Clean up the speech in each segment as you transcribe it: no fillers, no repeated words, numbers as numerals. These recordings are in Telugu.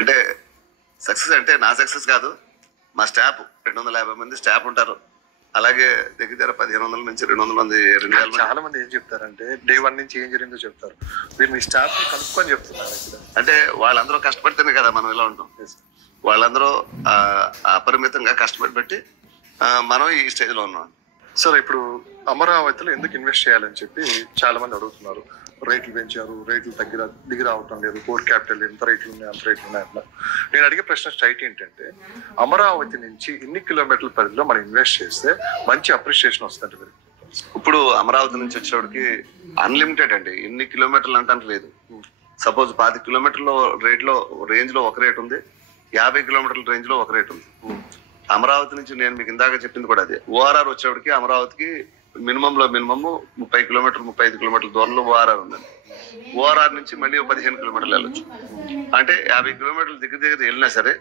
అంటే సక్సెస్ అంటే నా సక్సెస్ కాదు, మా స్టాఫ్ 250 మంది స్టాఫ్ ఉంటారు. అలాగే దగ్గర 1500 నుంచి 200 మంది 2000 చాలా మంది ఏం చెప్తారంటే డే 1 నుంచి ఏం జరిగిందో చెప్తారు. మీరు మీ స్టాఫ్ కనుక్కొని చెప్తున్నారు. అంటే వాళ్ళందరూ కష్టపడితేనే కదా మనం ఇలా ఉంటాం. వాళ్ళందరూ అపరిమితంగా కష్టపడి మనం ఈ స్టేజ్ లో ఉన్నాం. సార్, ఇప్పుడు అమరావతిలో ఎందుకు ఇన్వెస్ట్ చేయాలని చెప్పి చాలా మంది అడుగుతున్నారు. రేట్లు పెంచారు, రేట్లు దిగి రావటం లేదు, కోర్ క్యాపిటల్ ఎంత రేట్లు ఉన్నాయి అంత రేట్లు ఉన్నాయి అట్లా. నేను అడిగే ప్రశ్న స్ట్రైట్ ఏంటంటే, అమరావతి నుంచి ఇన్ని కిలోమీటర్ల పరిధిలో మనం ఇన్వెస్ట్ చేస్తే మంచి అప్రిషియేషన్ వస్తుంది. ఇప్పుడు అమరావతి నుంచి వచ్చేవాడికి అన్లిమిటెడ్ అండి, ఇన్ని కిలోమీటర్లు అంటే లేదు. సపోజ్ 10 కిలోమీటర్ల రేంజ్ లో ఒక రేట్ ఉంది, 50 కిలోమీటర్ల రేంజ్ లో ఒక రేట్ ఉంది. అమరావతి నుంచి నేను మీకు ఇందాక చెప్పింది కూడా అదే. ఓఆర్ఆర్ వచ్చేవాడికి అమరావతికి మినిమం 30 కిలోమీటర్లు 35 కిలోమీటర్ల దూరంలో ఓఆర్ఆర్ ఉందండి. ఓఆర్ఆర్ నుంచి మళ్ళీ 15 కిలోమీటర్లు వెళ్ళొచ్చు. అంటే 50 కిలోమీటర్లు దగ్గర వెళ్ళినా సరే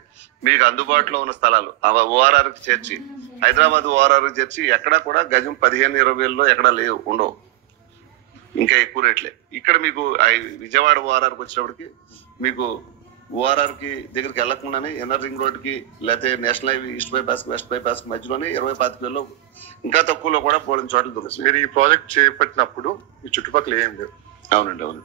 మీకు అందుబాటులో ఉన్న స్థలాలు ఓఆర్ఆర్ కి చేర్చి, హైదరాబాద్ ఓఆర్ఆర్ కి చేర్చి ఎక్కడా కూడా గజం 15-20 వేలలో ఎక్కడా ఉండవు, ఇంకా ఎక్కువ రేట్లే. ఇక్కడ మీకు విజయవాడ ఓఆర్ఆర్ కి వచ్చినప్పటికి మీకు ఓఆర్ఆర్ కి దగ్గరికి వెళ్లకుండానే ఎన్ఆర్ రింగ్ రోడ్ కి లేకపోతే national highway east bypass west bypass మధ్యలోనే 25 వేలలో ఇంకా తక్కువలో కూడా పోలిన చోట్ల దొరుకుతుంది. మీరు ఈ ప్రాజెక్ట్ చేపట్టినప్పుడు ఈ చుట్టుపక్కల ఏం లేదు? అవునండి, అవును.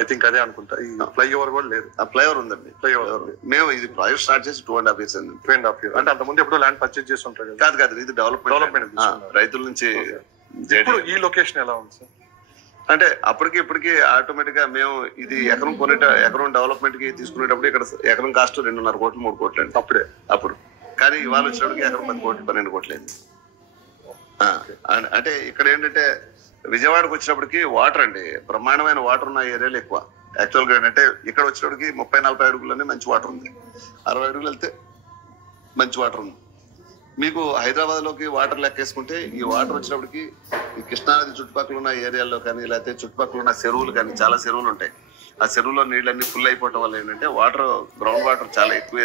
ఐ థింక్ అదే అనుకుంటా. ఈ ఫ్లైఓవర్ కూడా లేదు. ఆ ఫ్లైఓవర్ ఉందండి. ఫ్లైఓవర్ మేము ఇది ప్రాజెక్ట్ స్టార్ట్ చేసి 2.5 years అండి. 2.5 years అంటే అంతకుముందు ఎప్పుడు ల్యాండ్ పర్చేజ్ చేసి ఉంటారు? కాదు, ఇది డెవలప్మెంట్ రైతుల నుంచి. ఈ లొకేషన్ ఎలా ఉంది సార్? అంటే అప్పటికి ఇప్పటికి ఆటోమేటిక్ గా మేము ఇది ఎకరం డెవలప్మెంట్ కి తీసుకునేటప్పుడు ఇక్కడ ఎకరం కాస్ట్ 2.5 కోట్లు 3 కోట్లు అండి అప్పుడు. కానీ ఇవాళ వచ్చినప్పటికి ఎకరం 10 కోట్లు 12 కోట్లు అయింది. అంటే ఇక్కడ ఏంటంటే విజయవాడకు వచ్చినప్పటికి వాటర్ అండి, బ్రహ్మాండమైన వాటర్ ఉన్న ఏరియాలు ఎక్కువ. యాక్చువల్ గా ఏంటంటే ఇక్కడ వచ్చినప్పటికి 30-40 అడుగుల్లోనే మంచి వాటర్ ఉంది, 60 అడుగులు వెళ్తే మంచి వాటర్ ఉంది. మీకు హైదరాబాద్ లోకి వాటర్ లెక్కేసుకుంటే ఈ వాటర్ వచ్చినప్పటికి ఈ కృష్ణానది చుట్టుపక్కల ఉన్న ఏరియాల్లో కానీ లేకపోతే చుట్టుపక్కల ఉన్న చెరువులు కానీ చాలా చెరువులు ఉంటాయి. ఆ చెరువులో నీళ్ళన్నీ ఫుల్ అయిపోవటం వల్ల ఏంటంటే గ్రౌండ్ వాటర్ చాలా ఎక్కువ